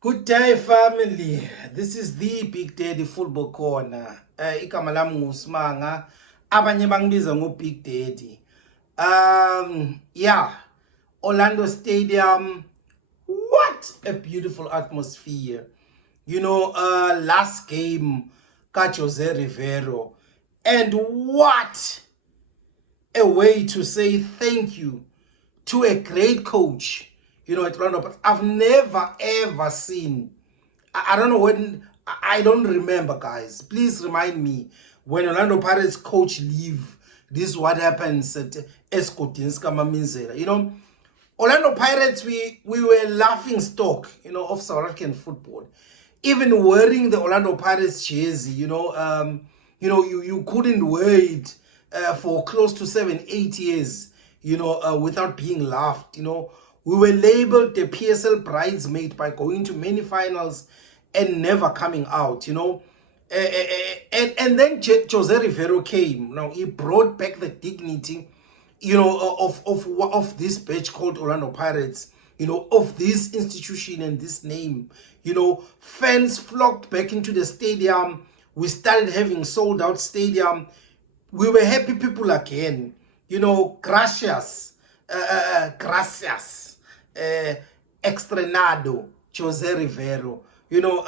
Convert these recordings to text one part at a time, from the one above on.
Good day, family. This is the Big Daddy Football Corner. Igama lami nguSimanga, abanye bangibiza ngo-Big Daddy. Yeah, Orlando Stadium. What a beautiful atmosphere. You know, last game, Jose Riviero. And what a way to say thank you to a great coach. You know, at Orlando, but I've never ever seen. I don't know when. I don't remember, guys. Please remind me when Orlando Pirates coach leave. This is what happens at eSgodini. You know, Orlando Pirates. We were laughing stock. You know, of South African football. Even wearing the Orlando Pirates jersey. You know, you couldn't wear it for close to 7-8 years. You know, without being laughed. You know. We were labeled the PSL bridesmaid by going to many finals and never coming out, you know. And then Jose Riviero came. Now, he brought back the dignity, you know, of this badge called Orlando Pirates, you know, of this institution and this name. You know, fans flocked back into the stadium. We started having sold-out stadium. We were happy people again. You know, gracias. Extrenado, Jose Riviero. You know,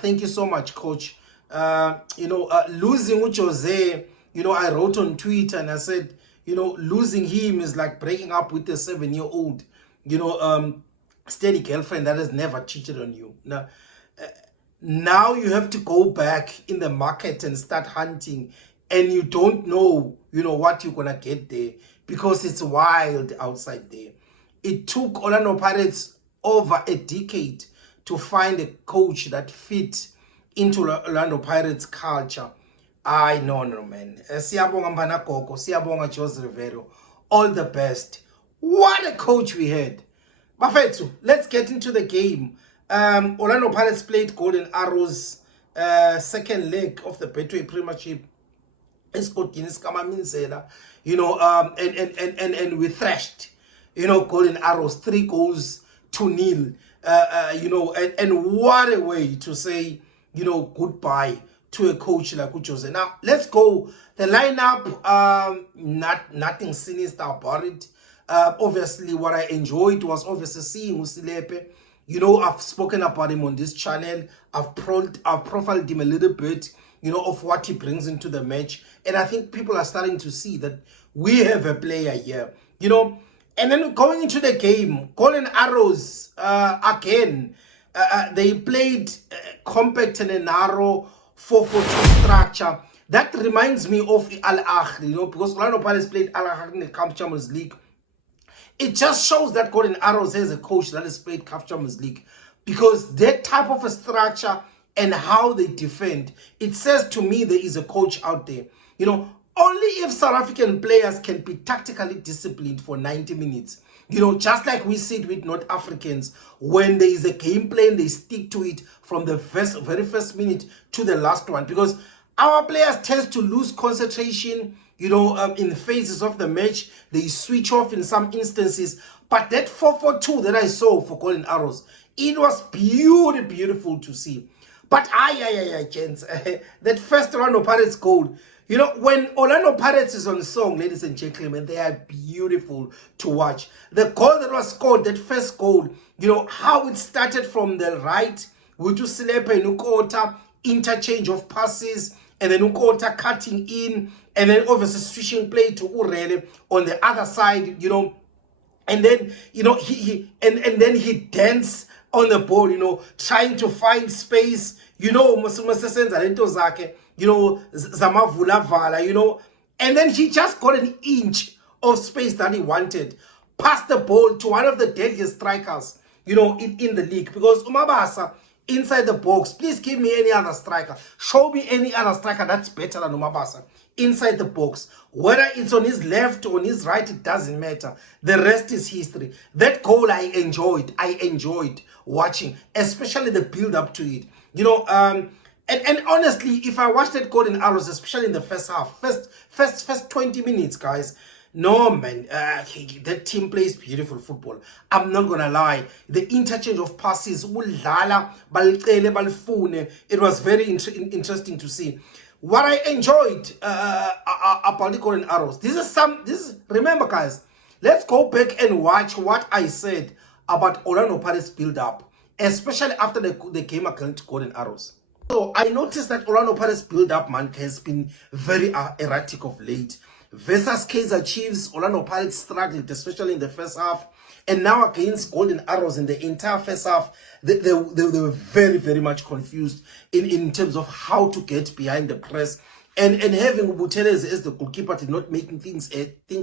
thank you so much, coach. You know, losing with Jose, you know, I wrote on Twitter and I said, you know, losing him is like breaking up with a 7-year-old, you know, steady girlfriend that has never cheated on you. Now you have to go back in the market and start hunting, and you don't know, you know, what you're gonna get there because it's wild outside there. It took Orlando Pirates over a decade to find a coach that fit into Orlando Pirates culture. I know, man. Siyabonga Mbana Koko, siyabonga Jose Riviero. All the best. What a coach we had. Bafethu, let's get into the game. Orlando Pirates played Golden Arrows, second leg of the Betway Premiership. eSgodini, you know, and we thrashed. You know, Golden Arrows, 3-0. You know, and what a way to say, you know, goodbye to a coach like Jose. Now, let's go. The lineup, nothing sinister about it. Obviously, what I enjoyed was obviously seeing Usilepe. You know, I've spoken about him on this channel. I've profiled him a little bit, you know, of what he brings into the match. And I think people are starting to see that we have a player here, you know. And then going into the game, Golden Arrows, again, they played compact and a narrow 4-4-2 structure. That reminds me of Al Ahly, you know, because Orlando Pirates played Al Ahly in the CAF Champions League. It just shows that Golden Arrows has a coach that has played CAF Champions League, because that type of a structure and how they defend, it says to me there is a coach out there, you know. Only if South African players can be tactically disciplined for 90 minutes. You know, just like we see it with North Africans, when there is a game plan, they stick to it from the very first minute to the last one. Because our players tend to lose concentration, you know, in the phases of the match. They switch off in some instances. But that 4-4-2 that I saw for Golden Arrows, it was beautiful to see. But gents, that first round of Pirates goal, you know, when Orlando Pirates is on song, ladies and gentlemen, they are beautiful to watch. The goal that was scored, that first goal, you know, how it started from the right, with Usilepe and Ukota, interchange of passes, and then Ukota cutting in, and then obviously switching play to Urele on the other side, you know, and then, you know, and then he danced on the ball, you know, trying to find space, you know, you know, Zamavula Vala, you know, and then he just got an inch of space that he wanted. Passed the ball to one of the deadliest strikers, you know, in the league. Because Mabasa, inside the box, please give me any other striker. Show me any other striker that's better than Mabasa inside the box. Whether it's on his left or on his right, it doesn't matter. The rest is history. That goal I enjoyed. I enjoyed watching, especially the build-up to it. You know, and honestly, if I watched that goal in Arrows, especially in the first half, first 20 minutes, guys, no, man, that team plays beautiful football. I'm not going to lie. The interchange of passes, it was very interesting to see. What I enjoyed about the Golden Arrows, remember, guys, let's go back and watch what I said about Orlando Pirates build-up, especially after the game against Golden Arrows. So I noticed that Orlando Pirates build-up, man, has been very erratic of late. Versus Kaizer Chiefs, Orlando Pirates struggled, especially in the first half. And now against Golden Arrows in the entire first half, they were very, very much confused in terms of how to get behind the press. And having Buteles as the goalkeeper did not making things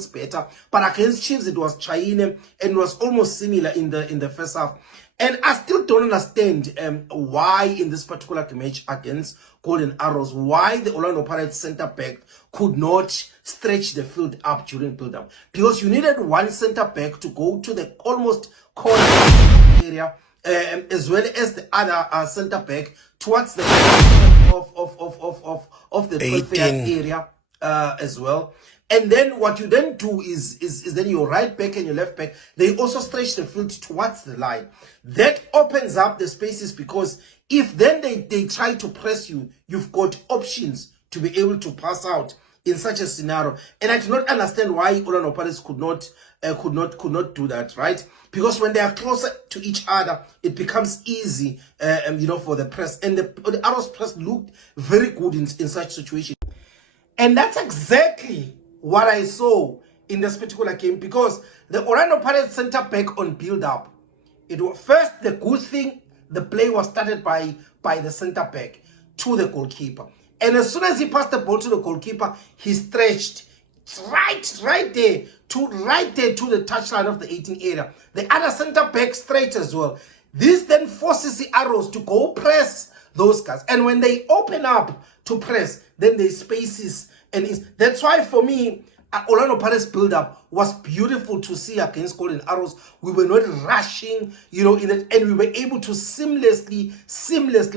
better. But against Chiefs, it was Chaine and it was almost similar in the first half. And I still don't understand why in this particular match against Golden Arrows, why the Orlando Pirates centre-back could not stretch the field up during build-up. Because you needed one centre-back to go to the almost corner area, as well as the other centre-back towards the of the 12-yard area as well. And then what you then do is then your right back and your left back, they also stretch the field towards the line. That opens up the spaces, because if then they try to press you, you've got options to be able to pass out in such a scenario. And I do not understand why Orlando Pirates could not do that, right? Because when they are closer to each other, it becomes easy, you know, for the press. And the Arrows press looked very good in such situation. And that's exactly what I saw in this particular game, because the Orlando Pirates center back on build-up, it was first the good thing, the play was started by the center back to the goalkeeper. And as soon as he passed the ball to the goalkeeper, he stretched right there to the touchline of the 18 area. The other center back straight as well. This then forces the Arrows to go press those guys. And when they open up to press, then there's spaces. And that's why for me, Orlando Pirates build-up was beautiful to see against Golden Arrows. We were not rushing, you know, and we were able to seamlessly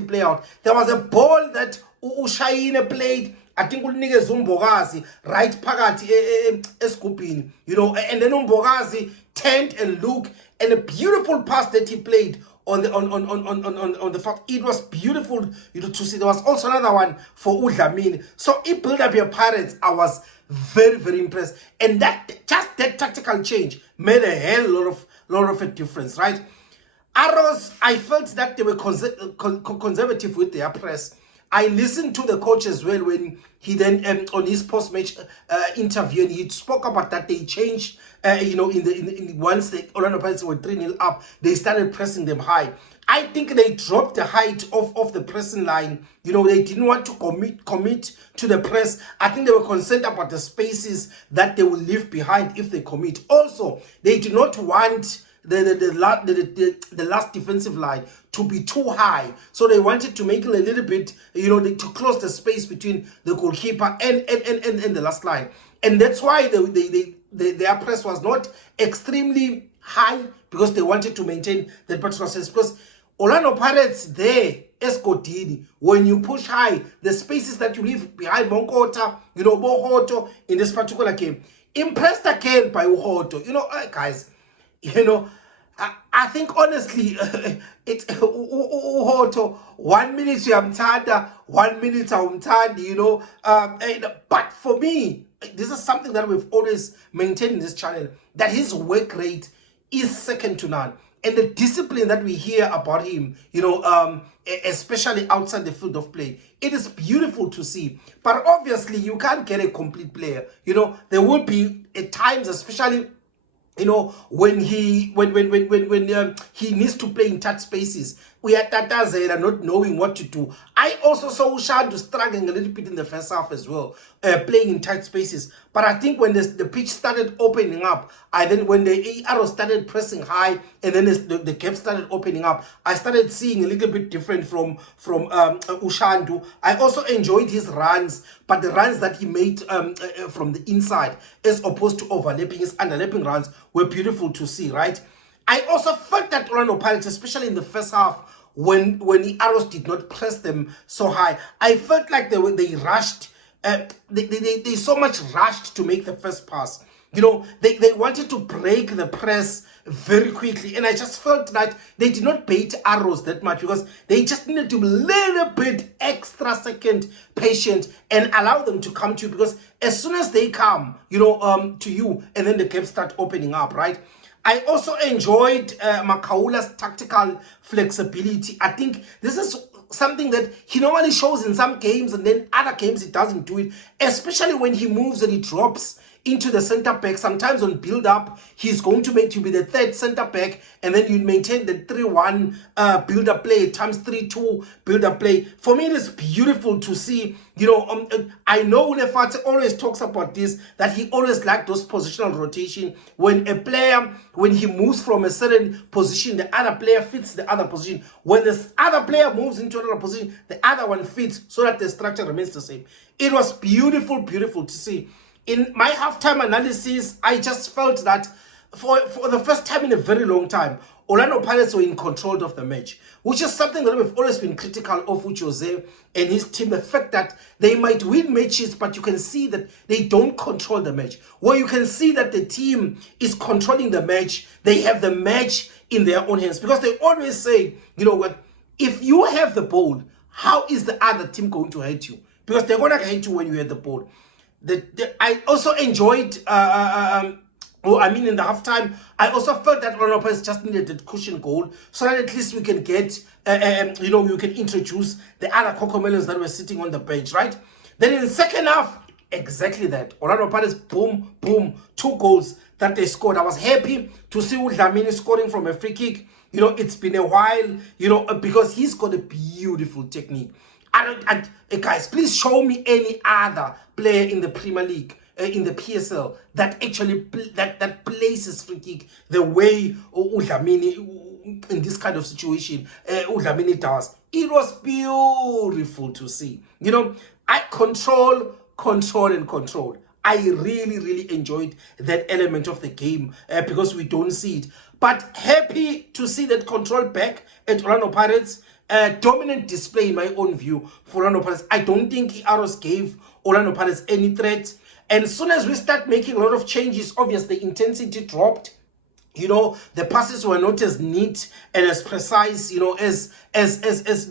play out. There was a ball that Ushaine played, I think unikeze uMbokazi right phakathi eSgodini, you know, and then uMbokazi turned and looked, and a beautiful pass that he played on the fact, it was beautiful, you know, to see. There was also another one for Dlamini. So it built up your Pirates. I was very, very impressed, and that tactical change made a hell lot of a difference, right? Arrows, I felt that they were conservative with their press. I listened to the coach as well when he then on his post-match interview, and he spoke about that they changed. You know, once the Orlando Pirates were 3-0 up, they started pressing them high. I think they dropped the height of the pressing line. You know, they didn't want to commit to the press. I think they were concerned about the spaces that they will leave behind if they commit. Also, they did not want the last defensive line to be too high, so they wanted to make it a little bit, you know, to close the space between the goalkeeper and the last line. And that's why their press was not extremely high, because they wanted to maintain that particular space. Because Orlando Pirates there, eSgodini, when you push high, the spaces that you leave behind Monkota, you know, Bohoto in this particular game, impressed again by Uhoto. You know, guys, you know, I think honestly, it's Uhoto, 1 minute you amtanda, 1 minute amtandi, you know. But for me, this is something that we've always maintained in this channel, that his work rate is second to none. And the discipline that we hear about him, you know, especially outside the field of play, it is beautiful to see. But obviously, you can't get a complete player. You know, there will be at times, especially, you know, when he needs to play in tight spaces. we are tatazela, not knowing what to do. I also saw Shandu struggling a little bit in the first half as well, playing in tight spaces. But I think when the pitch started opening up, when the arrow started pressing high, and then the gap started opening up, I started seeing a little bit different from Ushandu. I also enjoyed his runs, but the runs that he made from the inside, as opposed to overlapping, his underlapping runs were beautiful to see, right? I also felt that Orlando Pirates, especially in the first half, when the arrows did not press them so high, I felt like they rushed. They so much rushed to make the first pass. You know, they wanted to break the press very quickly, and I just felt that they did not bait arrows that much, because they just needed to be a little bit extra second patient and allow them to come to you, because as soon as they come, you know, to you, and then the gaps start opening up, right? I also enjoyed Makaula's tactical flexibility. I think this is something that he normally shows in some games, and then other games he doesn't do it, especially when he moves and he drops into the center back. Sometimes on build up, he's going to make you be the third center back, and then you maintain the 3-1 build up play times 3-2 build up play. For me, it is beautiful to see. You know, I know Lefate always talks about this, that he always liked those positional rotation. When a player, when he moves from a certain position, the other player fits the other position. When this other player moves into another position, the other one fits, so that the structure remains the same. It was beautiful, beautiful to see. In my halftime analysis, I just felt that for the first time in a very long time, Orlando Pirates were in control of the match, which is something that we've always been critical of with Jose and his team. The fact that they might win matches, but you can see that they don't control the match. Where you can see that the team is controlling the match, they have the match in their own hands. Because they always say, you know what, if you have the ball, how is the other team going to hate you? Because they're going to hate you when you have the ball. I also enjoyed, in the halftime, I also felt that Orlando Pirates just needed a cushion goal, so that at least we can get, you can introduce the other Cocomelons that were sitting on the bench, right? Then in the second half, exactly that. Orlando Pirates, boom, boom, 2 goals that they scored. I was happy to see Dlamini scoring from a free kick. You know, it's been a while, you know, because he's got a beautiful technique. Guys, please show me any other player in the Premier League, in the PSL, that actually that places free kick the way Dlamini in this kind of situation Dlamini does. It was beautiful to see. You know, I control. I really, really enjoyed that element of the game because we don't see it. But happy to see that control back at Orlando Pirates. Dominant display in my own view for Orlando Pirates. I don't think Arrows gave Orlando Pirates any threat. And as soon as we start making a lot of changes, obviously the intensity dropped. You know, the passes were not as neat and as precise, you know, as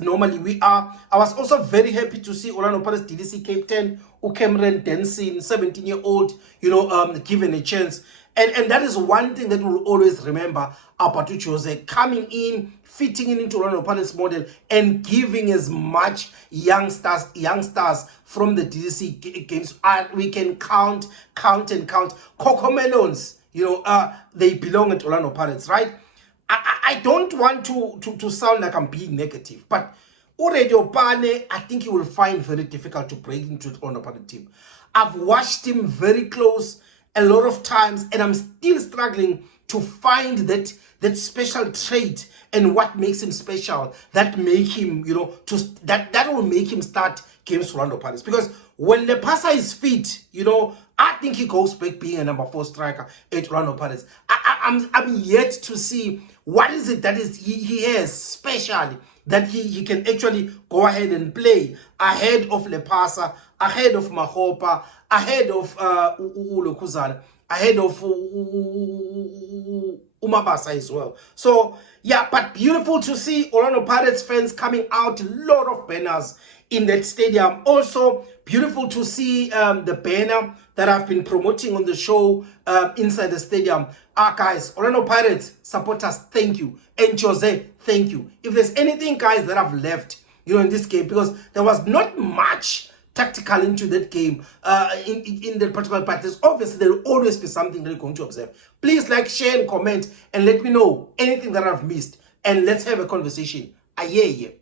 normally we are. I was also very happy to see Orlando Pirates DDC captain Cameron Denson, 17-year-old, you know, given a chance. And that is one thing that we'll always remember about Jose, coming in, fitting into Orlando Pirates model, and giving as much youngsters from the DDC games. We can count. Cocomelons, you know, they belong at Orlando Pirates, right? I don't want to sound like I'm being negative, but already Opane, I think you will find very difficult to break into the Orlando Pirates team. I've watched him very close a lot of times, and I'm still struggling to find that special trait and what makes him special, that make him, you know, that will make him start games for Orlando Pirates. Because when the passer is fit, you know, I think he goes back being a number 4 striker at Orlando Pirates. I'm yet to see what is it that is he has specially that he can actually go ahead and play ahead of Lepasa, ahead of Mahopa, ahead of Ulokuzana, ahead of Mabasa as well. So yeah, but beautiful to see Orlando Pirates fans coming out, a lot of banners in that stadium. Also beautiful to see the banner that I've been promoting on the show inside the stadium. Guys, Orlando Pirates supporters, thank you. And Jose, thank you. If there's anything, guys, that I've left, you know, in this game, because there was not much tactical into that game in that particular part. There's obviously there will always be something that you're going to observe. Please like, share, and comment, and let me know anything that I've missed, and let's have a conversation. ayeye